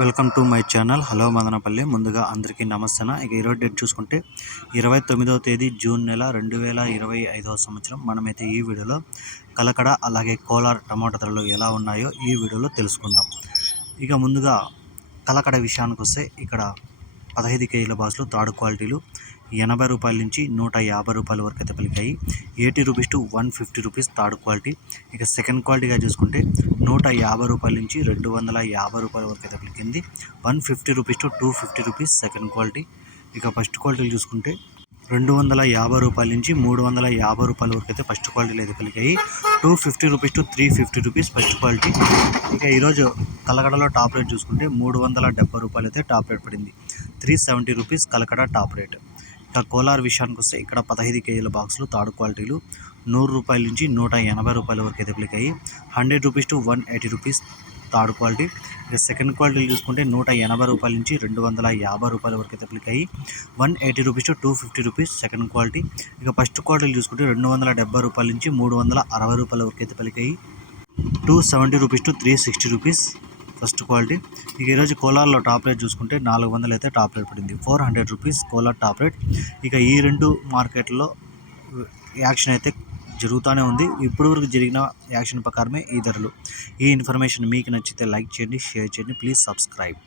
Welcome to my channel. Hello Madanapalle. ముందుగా అందరికీ నమస్తే ఇక ఈరోజు డేట్ చూసుకుంటే ఇరవై తొమ్మిదవ తేదీ జూన్ నెల రెండు వేల ఇరవై ఐదవ సంవత్సరం. మనమైతే ఈ వీడియోలో కలకడ అలాగే కోలార్ టమాటా ధరలు ఎలా ఉన్నాయో ఈ వీడియోలో తెలుసుకుందాం. ఇక ముందుగా కలకడ విషయానికి వస్తే ఇక్కడ పదహైదు కేజీల బాసులు తాడు క్వాలిటీలు ఎనభై రూపాయల నుంచి నూట యాభై రూపాయల వరకు అయితే పలికాయి. Eighty rupees to one fifty rupees third quality. ఇక సెకండ్ క్వాలిటీగా చూసుకుంటే నూట యాభై రూపాయల నుంచి రెండు వందల యాభై రూపాయల వరకు అయితే పలికింది. One fifty rupees to two fifty rupees second quality. ఇక ఫస్ట్ క్వాలిటీలు చూసుకుంటే రెండు వందల యాభై రూపాయల నుంచి మూడు వందల యాభై రూపాయల వరకు అయితే ఫస్ట్ క్వాలిటీలు అయితే పలికాయి. Two fifty rupees to three fifty rupees first quality. ఇక ఈరోజు కలకడలో టాప్ రేట్ చూసుకుంటే మూడు వందల డెబ్బై రూపాయలు అయితే టాప్ రేట్ పడింది. Three seventy rupees Kalakada top rate. ఇక కోలార్ విషయానికి వస్తే ఇక్కడ పదహైదు కేజీల బాక్సులు థర్డ్ క్వాలిటీలు నూరు రూపాయల నుంచి నూట ఎనభై రూపాయల వరకు అయితే అయ్యాయి hundred rupees to one eighty rupees third quality. ఇక సెకండ్ క్వాలిటీలు చూసుకుంటే నూట ఎనభై రూపాయల నుంచి రెండు వందల యాభై రూపాయల వరకు అయితే అయ్యాయి one eighty rupees to two fifty rupees second quality. ఇక ఫస్ట్ క్వాలిటీలు చూసుకుంటే రెండు వందల డెబ్బై రూపాయల నుంచి మూడు వందల అరవై రూపాయల వరకు అయితే పలికాయి. Two seventy rupees to three sixty rupees first quality. ఇక ఈరోజు కోలార్లో టాప్ రేట్ చూసుకుంటే నాలుగు వందలు అయితే టాప్ రేట్ పడింది. Four hundred rupees Kolar top rate. ఇక ఈ రెండు మార్కెట్లో యాక్షన్ అయితే జరుగుతూనే ఉంది. ఇప్పుడు వరకు జరిగిన యాక్షన్ ప్రకారమే ఈ ధరలు. ఈ ఇన్ఫర్మేషన్ మీకు నచ్చితే లైక్ చేయండి షేర్ చేయండి. Please subscribe.